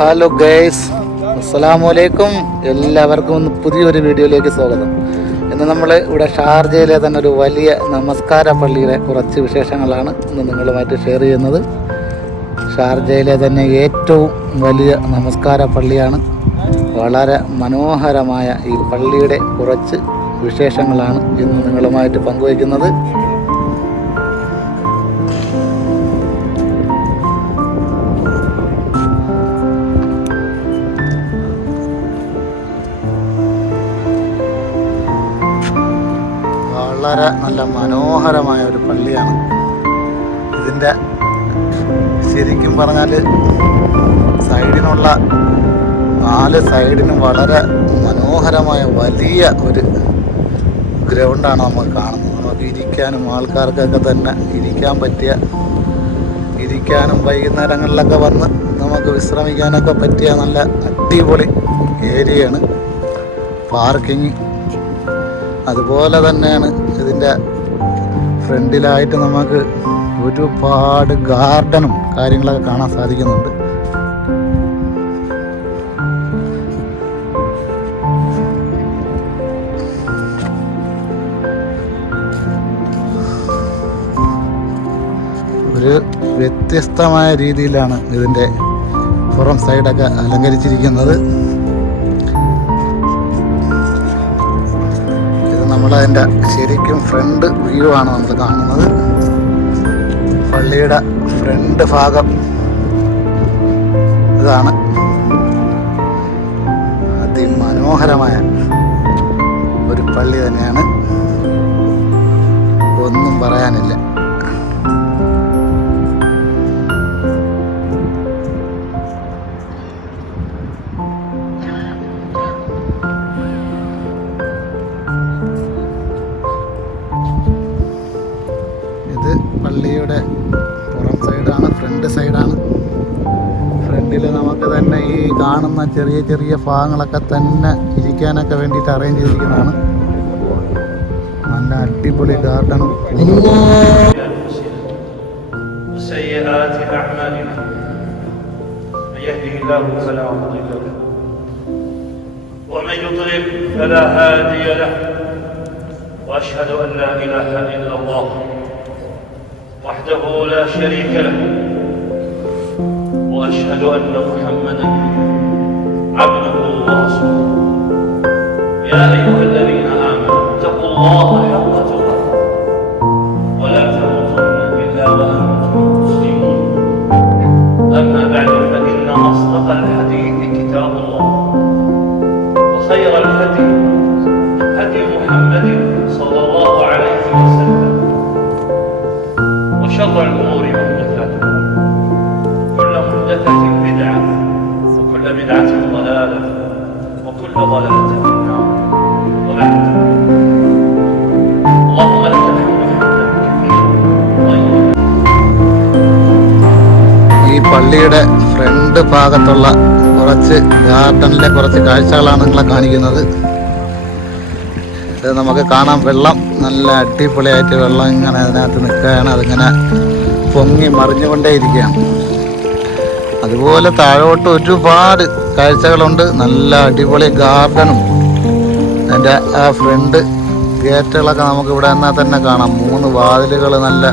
Hello guys, അസ്സലാമു അലൈക്കും. എല്ലാവർക്കും പുതിയൊരു വീഡിയോയിലേക്ക് സ്വാഗതം. ഇന്ന് നമ്മൾ ഇവിടെ ഷാർജയിലെ തന്നെ ഒരു വലിയ നമസ്കാര പള്ളിയുടെ കുറച്ച് വിശേഷങ്ങളാണ് ഇന്ന് നിങ്ങളുമായിട്ട് ഷെയർ ചെയ്യുന്നത്. ഷാർജയിലെ തന്നെ ഏറ്റവും വലിയ നമസ്കാര പള്ളിയാണ്. വളരെ മനോഹരമായ ഈ പള്ളിയുടെ കുറച്ച് വിശേഷങ്ങളാണ് ഇന്ന് നിങ്ങളുമായിട്ട് പങ്കുവയ്ക്കുന്നത്. വളരെ നല്ല മനോഹരമായ ഒരു പള്ളിയാണ്. ഇതിൻ്റെ ശരിക്കും പറഞ്ഞാൽ സൈഡിനുള്ള 4 സൈഡിനും വളരെ മനോഹരമായ വലിയ ഒരു ഗ്രൗണ്ടാണ് നമ്മൾ കാണുന്നത്. നമുക്ക് ഇരിക്കാനും ആൾക്കാർക്കൊക്കെ തന്നെ ഇരിക്കാൻ പറ്റിയ, ഇരിക്കാനും വൈകുന്നേരങ്ങളിലൊക്കെ വന്ന് നമുക്ക് വിശ്രമിക്കാനൊക്കെ പറ്റിയ നല്ല അടിപൊളി ഏരിയയാണ്. പാർക്കിങ് അതുപോലെ തന്നെയാണ്. ഇതിൻ്റെ ഫ്രണ്ടിലായിട്ട് നമുക്ക് ഒരുപാട് ഗാർഡനും കാര്യങ്ങളൊക്കെ കാണാൻ സാധിക്കുന്നുണ്ട്. ഒരു വ്യത്യസ്തമായ രീതിയിലാണ് ഇതിൻ്റെ പുറം സൈഡൊക്കെ അലങ്കരിച്ചിരിക്കുന്നത്. നമ്മളതിൻ്റെ ശരിക്കും ഫ്രണ്ട് വ്യൂ ആണ് നമ്മൾ കാണുന്നത്. പള്ളിയുടെ ഫ്രണ്ട് ഭാഗം ഇതാണ്. അതിമനോഹരമായ ഒരു പള്ളി തന്നെയാണ്, ഒന്നും പറയാനില്ല. ഇത് പള്ളിയുടെ പുറം സൈഡാണ്, ഫ്രണ്ട് സൈഡാണ്. ഫ്രണ്ടിൽ നമുക്ക് തന്നെ ഈ കാണുന്ന ചെറിയ ചെറിയ ഭാഗങ്ങളൊക്കെ തന്നെ ഇരിക്കാനൊക്കെ വേണ്ടിയിട്ട് അറേഞ്ച് ചെയ്തിരിക്കുന്നതാണ്. നല്ല അടിപൊളി ഗാർഡനും. وأشهد أن لا إله إلا الله وحده لا شريك له وأشهد أن محمدا عبده ورسوله يا أيها الذين آمنوا اتقوا الله حق تقاته ولا تموتن إلا وأنتم مسلمون أما بعد فإن أصدق الحديث كتاب الله وخير الهدي هدي محمد صلى الله عليه وسلم وشر الأمور محدثاتها كل محدثة بدعة وكل بدعة ضلالة وكل ضلالة في النار. وبعد اللهم لك الحمد حمدا كثيرا طيبا. ഈ പള്ളിയുടെ ഫ്രണ്ട് ഭാഗത്തുള്ള കുറച്ച് ഗാർഡനിലെ കുറച്ച് കാഴ്ചകളാണ് നിങ്ങളെ കാണിക്കുന്നത്. ഇത് നമുക്ക് കാണാം. വെള്ളം നല്ല അടിപൊളിയായിട്ട് വെള്ളം ഇങ്ങനെ അതിനകത്ത് നിൽക്കുകയാണ്. അതിങ്ങനെ പൊങ്ങി മറിഞ്ഞുകൊണ്ടേ ഇരിക്കുകയാണ്. അതുപോലെ താഴോട്ട് ഒരുപാട് കാഴ്ചകളുണ്ട്. നല്ല അടിപൊളി ഗാർഡനും അതിൻ്റെ ആ ഫ്രണ്ട് ഗേറ്റുകളൊക്കെ നമുക്ക് ഇവിടെ എന്നാൽ തന്നെ കാണാം. 3 വാതിലുകൾ നല്ല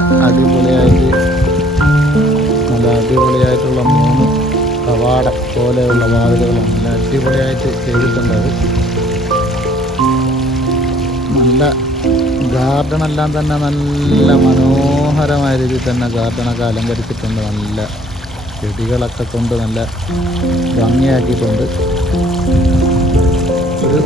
അടിപൊളിയായിട്ടുള്ള 3 കവാട പോലെയുള്ള വാതിലുകളാണ്. നല്ല അടിപൊളിയായിട്ട് ചെയ്തിട്ടുണ്ട്. നല്ല ഗാർഡനെല്ലാം തന്നെ നല്ല മനോഹരമായ രീതിയിൽ തന്നെ ഗാർഡനൊക്കെ അലങ്കരിച്ചിട്ടുണ്ട്. നല്ല ചെടികളൊക്കെ കൊണ്ട് നല്ല ഭംഗിയാക്കിയിട്ടുണ്ട്. ഒരു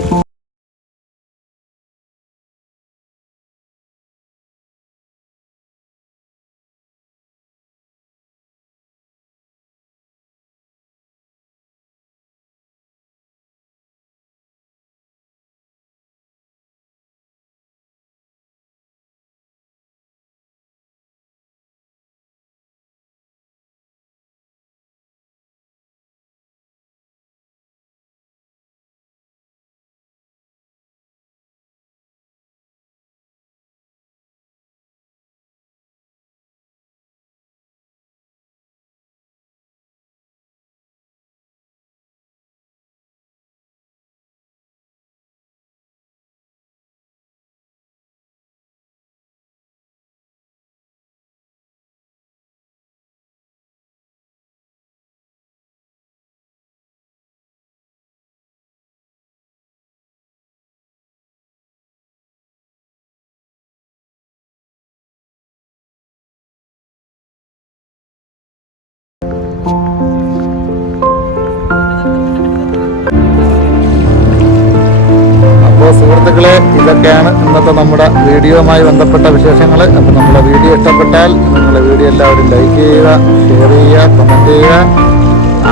അപ്പോൾ സുഹൃത്തുക്കളെ, ഇതൊക്കെയാണ് ഇന്നത്തെ നമ്മുടെ വീഡിയോയുമായി ബന്ധപ്പെട്ട വിശേഷങ്ങൾ. അപ്പോൾ നമ്മുടെ വീഡിയോ ഇഷ്ടപ്പെട്ടാൽ നിങ്ങളുടെ വീഡിയോ എല്ലാവരും ലൈക്ക് ചെയ്യുക, ഷെയർ ചെയ്യുക, കമൻറ്റ് ചെയ്യുക.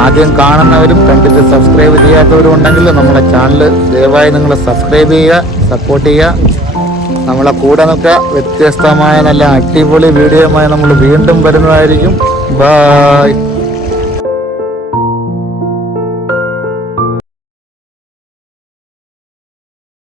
ആദ്യം കാണുന്നവരും കണ്ടിട്ട് സബ്സ്ക്രൈബ് ചെയ്യാത്തവരും ഉണ്ടെങ്കിൽ നമ്മുടെ ചാനൽ ദയവായി നിങ്ങൾ സബ്സ്ക്രൈബ് ചെയ്യുക, സപ്പോർട്ട് ചെയ്യുക, നമ്മളെ കൂടെ നിൽക്കുക. വ്യത്യസ്തമായ നല്ല അടിപൊളി വീഡിയോയുമായി നമ്മൾ വീണ്ടും വരുന്നതായിരിക്കും. ബൈ.